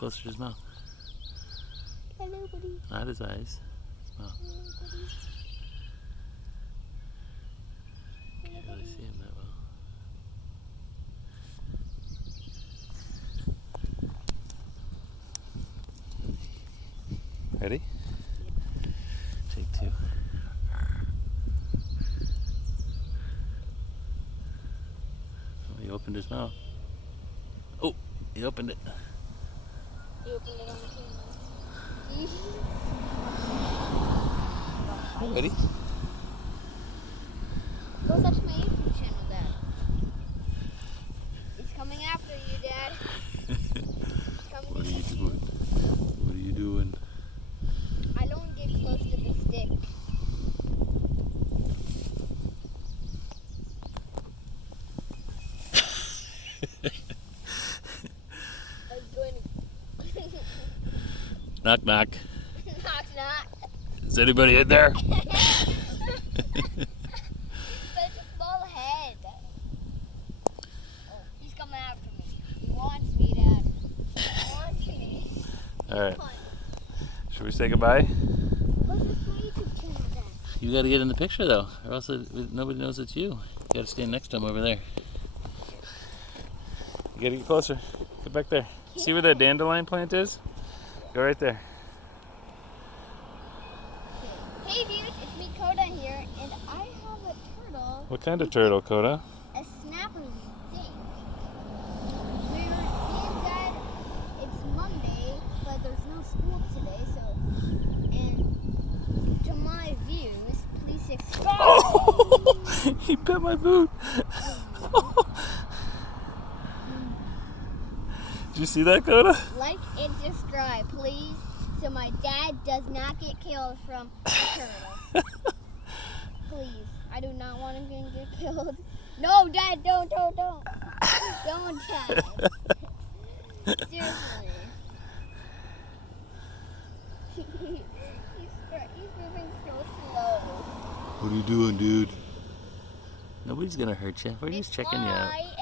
closer to his mouth. Hello, buddy. Not his eyes. His mouth. Can't really see him that well. Ready? Take two. Oh, he opened his mouth. Oh, he opened it. You opened it on the camera. Ready? Go touch my YouTube channel, Dad. He's coming after you, Dad. He's coming What are to you get doing? What are you doing? I don't get close to the stick. I was going to... Knock, knock. knock, knock. Is anybody in there? Such a small head. Oh, he's coming after me. He wants me, Dad. He wants me. All right. Come on. Should we say goodbye? What's this my YouTube channel, Dad? You got to get in the picture though, or else nobody knows it's you. You got to stand next to him over there. You got to get closer. Get back there. See where that dandelion plant is? Go right there. Hey dudes, it's me Coda here, and I have a turtle, What kind of turtle, Coda? a snapper thing. Me and Dad, it's Monday, but there's no school today, so, and to my views, please subscribe. Oh, he bit my boot. Did you see that, Coda? Like and subscribe, please, so my dad does not get killed from a turtle. Please, I do not want him to get killed. No, Dad, don't. Don't, Dad. Seriously. He's moving so slow. What are you doing, dude? Nobody's gonna hurt you. We're just checking you out. Bye.